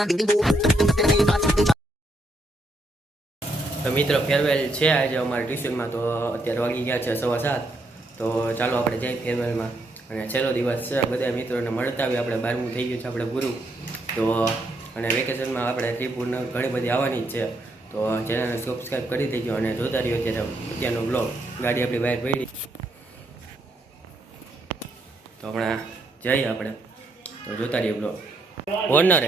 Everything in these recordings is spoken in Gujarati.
તો મિત્રો ફેરવેલ છે આજે અમારા ટ્યુશનમાં, તો અત્યારે વાગી ગયા છે 7:15. તો ચાલો આપણે જઈએ ફેરવેલમાં. અને છેલ્લો દિવસ છે, બધા મિત્રોને મળતા આવી. આપણે 12મું થઈ ગયું છે આપણે પૂરું. તો અને વેકેશનમાં આપણે ટ્રીપ ઘણી બધી આવવાની જ છે. તો ચેનલને સબસ્ક્રાઈબ કરી દેજો અને જોતા રહ્યો અત્યારનો બ્લોગ. ગાડી આપણી બહાર પડી, તો હમણાં જઈએ આપણે. તો જોતા રહીએ બ્લોગ. ઓનર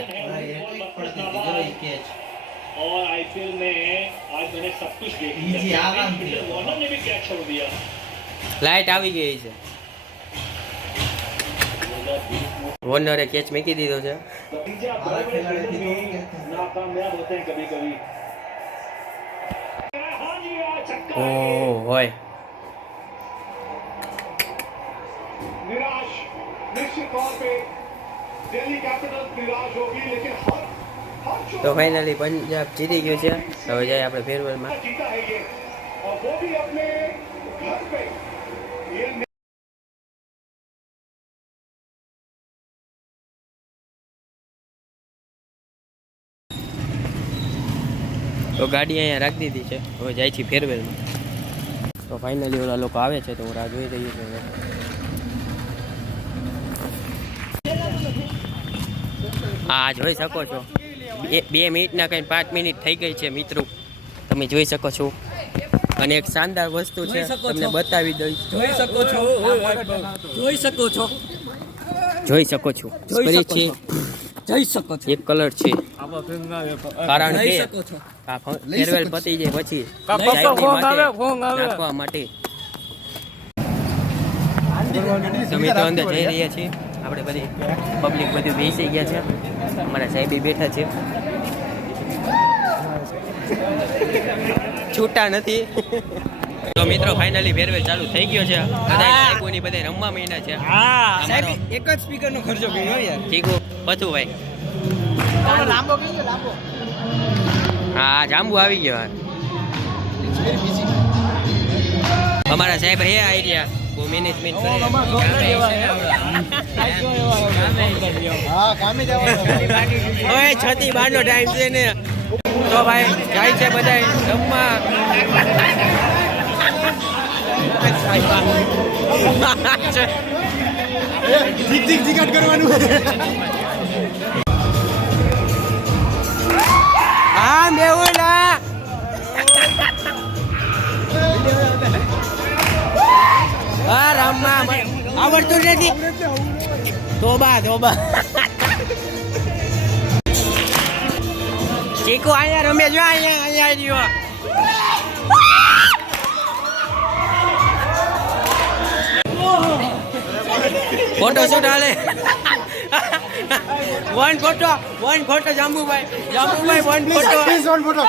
और आईपीएल में आज मैंने सब कुछ देख लिया। वार्नर ने भी क्या छोड़ दिया। લાઈટ આવી ગઈ છે. વોર્નરે કેચ મૂકી દીધો છે. नाकामयाब होते हैं कभी कभी। ઓ હોય निराश निश्चित तौर पे दिल्ली कैपिटल निराश होगी, लेकिन તો ફાઇનલી પંજાબ જીતી ગયું છે. હવે જાય આપણે ફેરવેલમાં. जीता है ये, और वो भी अपने घर पे। ये તો ગાડી અહીંયા રાખી દીધી છે. હવે જાય છે ફેરવેલમાં. તો ફાઇનલી ઓલા લોકો આવે છે, તો હું રાહ જોઈ રહ્યો છું. હા, જોઈ શકો છો 2 મિનિટના કંઈ 5 મિનિટ થઈ ગઈ છે મિત્રો, તમે જોઈ શકો છો. અને એક શાનદાર વસ્તુ છે, તમને બતાવી દઈશ. જોઈ શકો છો જોઈ શકો છો જોઈ શકો છો સ્પિરિટ છે, જોઈ શકો છો એક કલર છે. કારણ કે આ ફેરવેલ પતી જાય પછી નાખવા માટે તમે તો અંદર જઈ રહ્યા છીએ. આપણે બધી પબ્લિક બધું બેસી ગયા છે. અમારા સાહેબ બેઠા છે, છૂટા નથી. તો મિત્રો ફાઇનલી ફેરવેલ ચાલુ થઈ ગયો છે. બધા સાહેબોની બધા રમવા મહિના છે. સાહેબ એક જ સ્પીકરનો ખર્ચો કર્યો યાર. ઠીક પતું ભાઈ. લાંબો કઈ લાંબો. હા, જાંબુ આવી ગયો. અમારા સાહેબ હે આઈડિયા બહુ મેનેજમેન્ટ કરે. ઓય 6 થી 12 નો ટાઈમ છે ને. તો ભાઈ જાય છે બધા રમવા. ઠીક કરવાનું. હા મેહુલા હા રમવા આવડતું નથી. તોબા ચીકુ અહીંયા રમે જો. અહીંયા રહ્યો. ફોટો શૂટ હાલે. One photo Jambubhai 1 photo.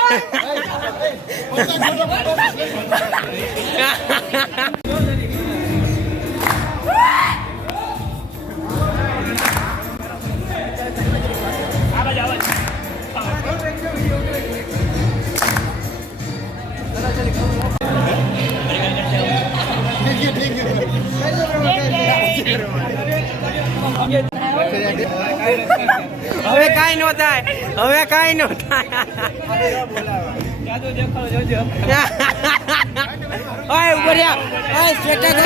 હવે કાઈ નો થાય. ઓય ઉપર આ. ઓય સ્વેટર.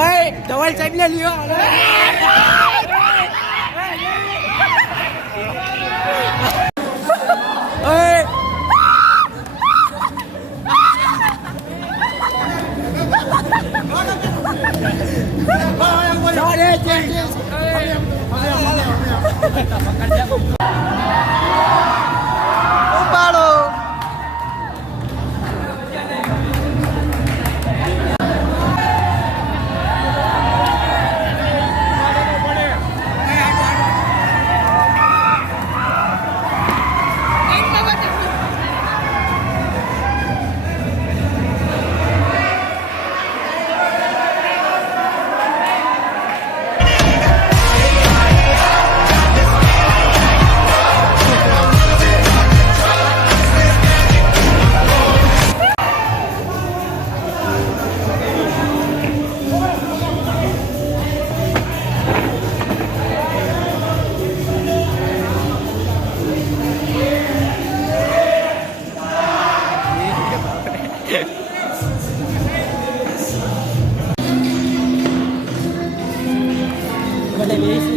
ઓય ધવલ સાહેબ ને લ્યો. ઓય ઉપાડો.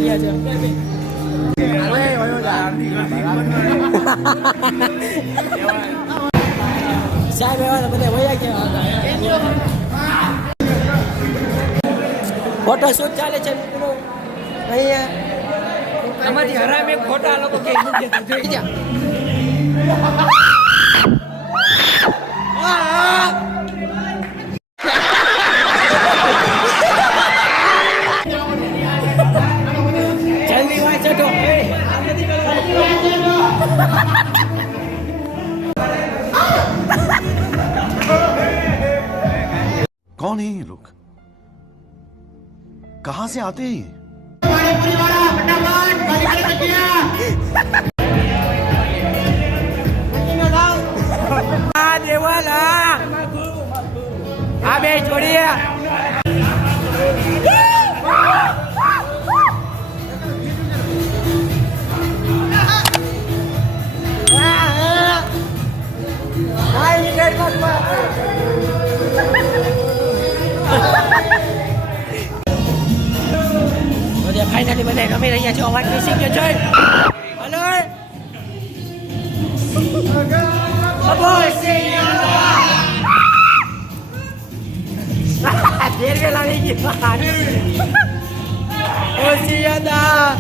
ગયા છે સાહેબ એવા તો બધા વયા ગયા ફોટો શૂટ ચાલે છે મિત્રો અહીંયા આમાંથી હરામે ખોટા લોકો કે જોઈ જા જલ્દી વાંચો તો कौन है ये लोग कहां से आते हैं ये? દેવાલા આ બે છોડીએ ફાઇનલી બધા રમી રહ્યા છે અવાજ બેસી ગયો છે હલો દેર વેલા આવી ગઈ ઓછી યાદા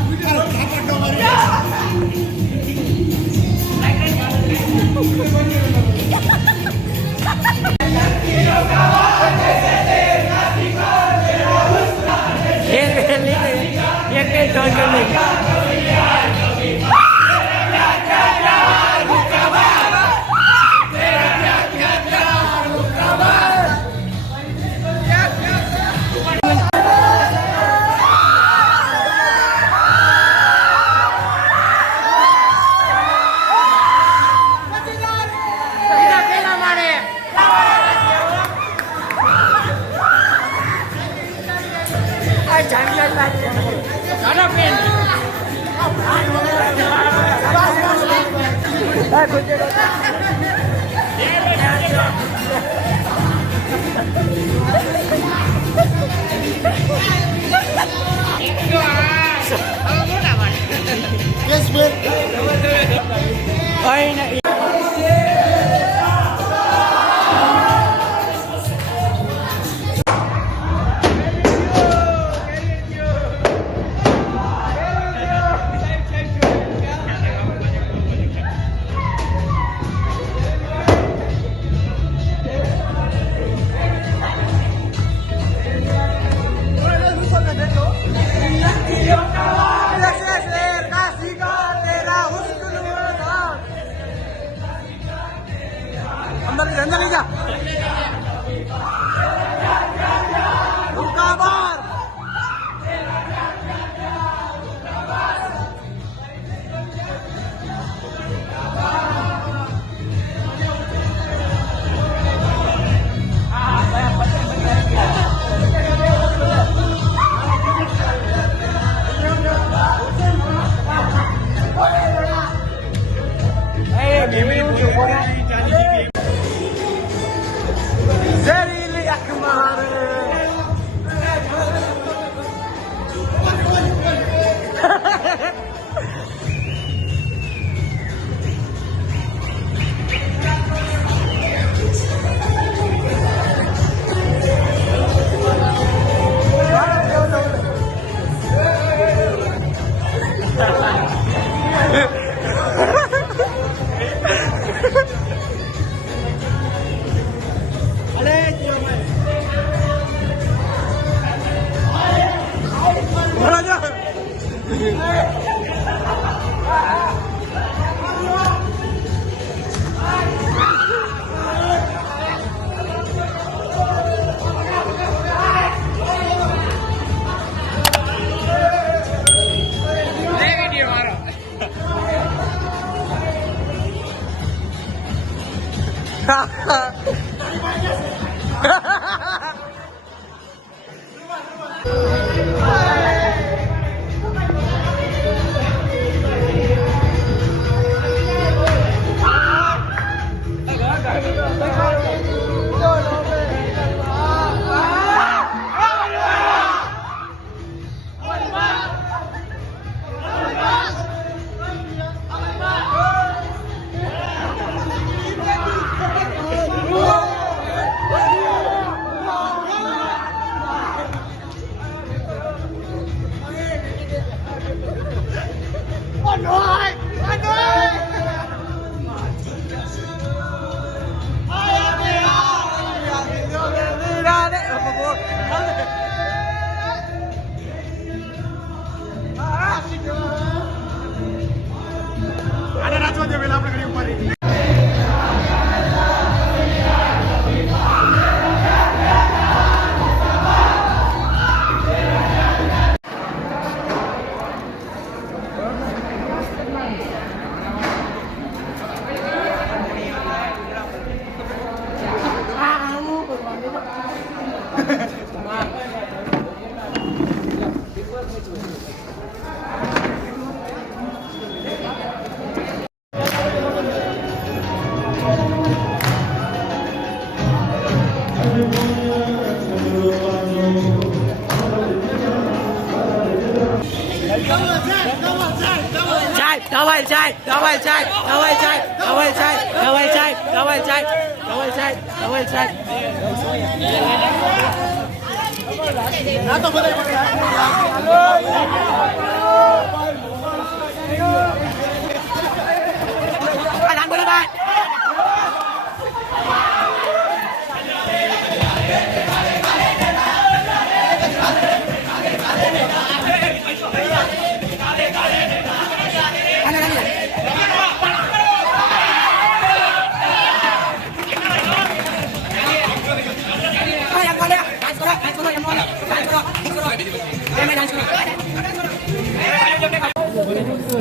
ચાય ડબલ ચાય ડબલ ચાય ડબલ ચાય ડબલ ચાય ડબલ ચાય ડબલ ચાય ડબલ ચાય ડબલ ચાય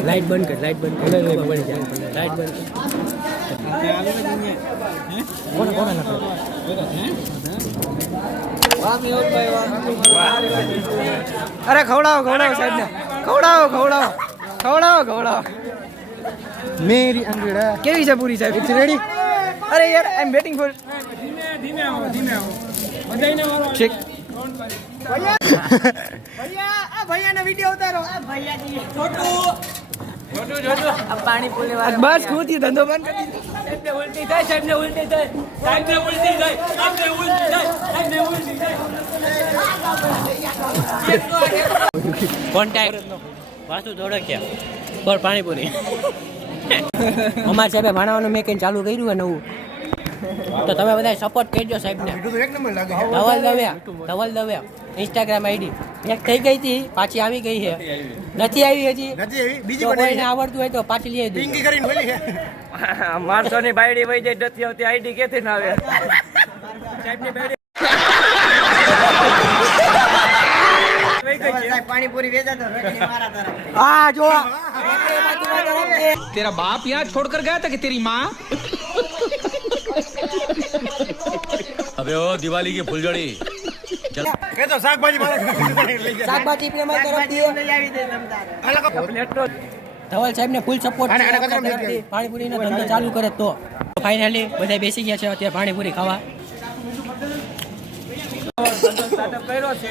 લાઈટ બંધ કર લાઈટ બંધ કર લાઈટ બંધ કોણ કોણ અરે ખવડાવો ખવડાવો સાહેબ ને ખવડાવો ખવડાવો ખવડાવો ખવડાવો મેરી અંગડા કેવી છે પૂરી સાહેબ ઇટ્સ રેડી અરે યાર આઈ એમ વેટિંગ ફોર ધીમે આવો બધાઈને વાળો ઠીક ભૈયા આ ભૈયાનો વિડિયો ઉતારો આ ભૈયાજી છોટુ આ પાણી પૂરી વાળો બસ ખોતી ધંધો બંધ કરી દીધો ઉલટી થાય સાહેબને ઉલટી થાય સાહેબને ઉલટી થાય સાહેબને ઉલટી થાય સાહેબને ઉલટી થાય કોન્ટેક્ટ વાસુ ધોળકિયા પર પાણીપુરી અમાર સાહેબે ભણાવવાનું મેં કઈ ચાલુ કર્યું હે નવું તો તમે બધા સપોર્ટ કરજો સાહેબને ધવલ દવ્યા ઇન્સ્ટાગ્રામ આઈડી એક થઈ ગઈ હતી પાછી આવી ગઈ છે નથી આવી હજી બીજી કોઈને આવડતું હોય તો પાછી લઈ આવી મારસો ની બાયડી વહી જાય નથી આવતી આઈડી કેથી ના આવે સાહેબની બાયડી પાણીપુરી વેચાતો હા જો तेरा बाप यहाँ छोड़कर गया था कि तेरी माँ अबे ओ दिवाली की फुलझड़ी કે તો શાકભાજી શાકભાજી પ્રેમ ધવલ સાહેબ ને ફૂલ સપોર્ટ પાણીપુરી નો ધંધો ચાલુ કરે તો ફાઇનલી બધા બેસી ગયા છે અત્યારે પાણીપુરી ખાવા કર્યો છે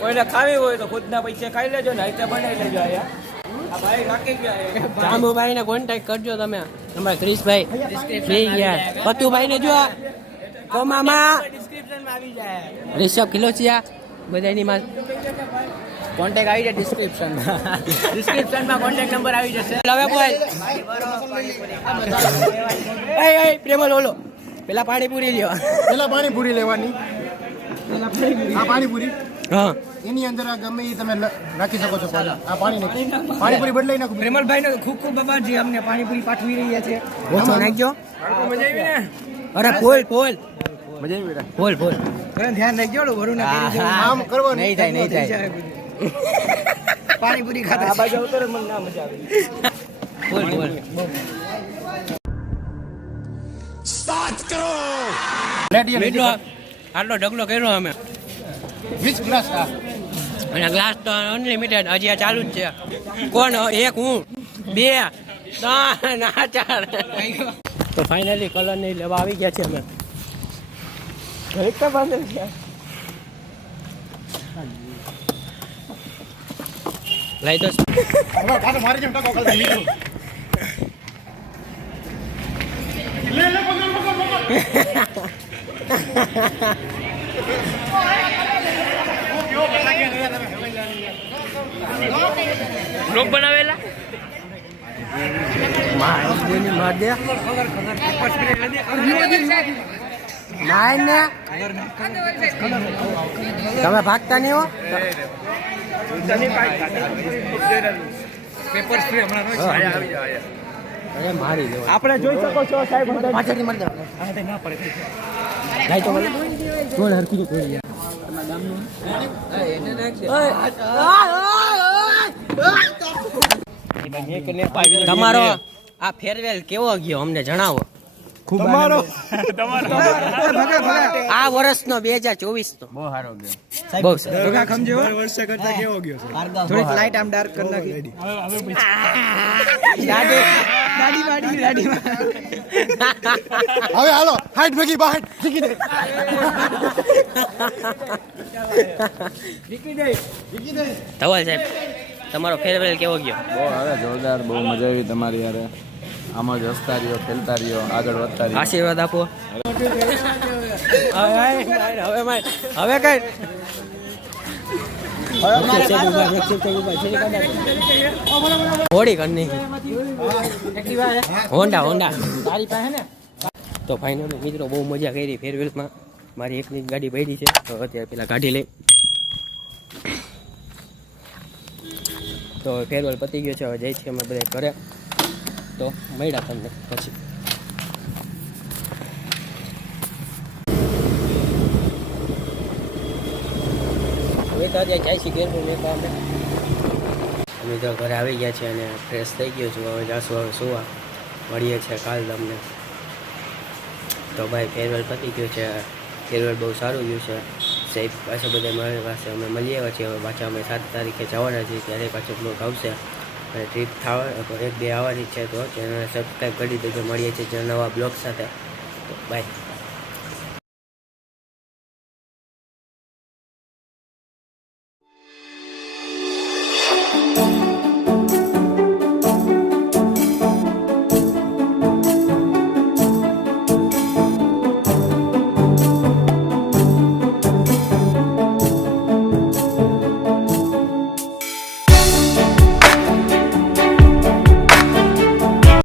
કોઈને ખાવી હોય તો ખુદના પૈસા ખાઈ લેજો ને అయితే બનાવી લેજો જાંબુભાઈ ને કોન્ટેક્ટ કરજો તમે તમારા ક્રિશભાઈ થઈ ગયા પતુભાઈ ને જો કોમામાં રિષભ કિલોચિયા બધાની માં કોન્ટેક્ટ આવી જાય ડિસ્ક્રિપ્શનમાં કોન્ટેક્ટ નંબર આવી જશે હવે બોલ એ પ્રેમલ ઓલો પેલા પાણીપુરી લ્યો પેલા પાણીપુરી લેવાની આ પાણીપુરી હા એની અંદર આ ગમે એ તમે નાખી શકો છો આ પાણી પાણીપુરી બદલાઈ નાખો પ્રેમલભાઈ ને ખૂબ ખૂબ બાબાજી અમને પાણીપુરી પાઠવી રહ્યા છે ઓછો નાખજો મજા આવી ને અરે ફોલ ફોલ મજા આવી બેટા ફોલ ફોલ ધ્યાન રાખજો વરુણ ના આમ કરવાનું નહીં થાય પાણીપુરી ખાતા આ બાજુ ઉતરે મને ના મજા આવે ફોલ ફોલ સ્ટાર્ટ કરો આટલો ઢગલો કર્યો અમે 20 ગ્લાસ અને ગ્લાસ તો અનલિમિટેડ હજી આ ચાલુ જ છે કોણ એક હું 2 3 4 તો ફાઇનલી કલર ને લેવા આવી ગયા છે અમે ઘરેકતા બાંધેલ છે લઈ તો મારી જેમ ટકો કલર લીધું લે બ્લોગ બનાવેલા માર દે ને તમે ભાગતા નહીં હો पेपर स्प्रे हमारा અરે મારી દેવા આપણે જોઈ શકો છો સાહેબ પાછળથી મર જાવ ના પડે લાઈ તો કોણ હરકી કોઈ યાર તમારો આ ફેરવેલ કેવો ગયો અમને જણાવો ખૂબ તમારો ભગા આ વર્ષનો 2024 નો બહુ સારો ગયો બહુ સારો. ભગા ખમજો વર્ષે કરતા કેવો ગયો થોડીક લાઈટ આમ ડાર્ક કરી નાખી દાડી હવે હાલો હાઈટ ભેગી બહાર શીખી દે ધવલ સાહેબ તમારો ફેરવેલ કેવો ગયો? બહુ હવે જોરદાર, બહુ મજા આવી તમારી યારે. આમ જ હસતા રહ્યો, ખેલતા રહ્યો, આગળ વધતા રહ્યો. આશીર્વાદ આપો. હવે કઈ હોડી કરની હોન્ડા તો ફાઇનલી મિત્રો બહુ મજા કરી ફેરવેલમાં. મારી એકની જ ગાડી પડી છે તો અત્યારે પેલા કાઢી લઈ. તો ફેરવેલ પતી ગયો છે, હવે જઈ છીએ અમે બધા ઘરે. તો મળ્યા તમને પછી. અત્યારે જાય છે ઘેર અમે તો ઘરે આવી ગયા છે અને ફ્રેશ થઈ ગયો છું. હવે જાશું હવે સુવા. મળીએ છીએ કાલ તમને. તો ભાઈ ફેરવેલ પતી ગયું છે. ફેરવેલ બહુ સારું ગયું છે. સાહેબ પાછા બધા મારી પાસે અમે મળી આવ્યા છીએ. હવે પાછા અમે 7 તારીખે જવાના છીએ, ત્યારે પાછો બ્લોગ આવશે. અને ટ્રીપ થવા 1-2 આવવાની છે. તો ચેનલને સબસ્ક્રાઈબ કરી દેજો. મળીએ છીએ નવા બ્લોગ સાથે. તો બાય.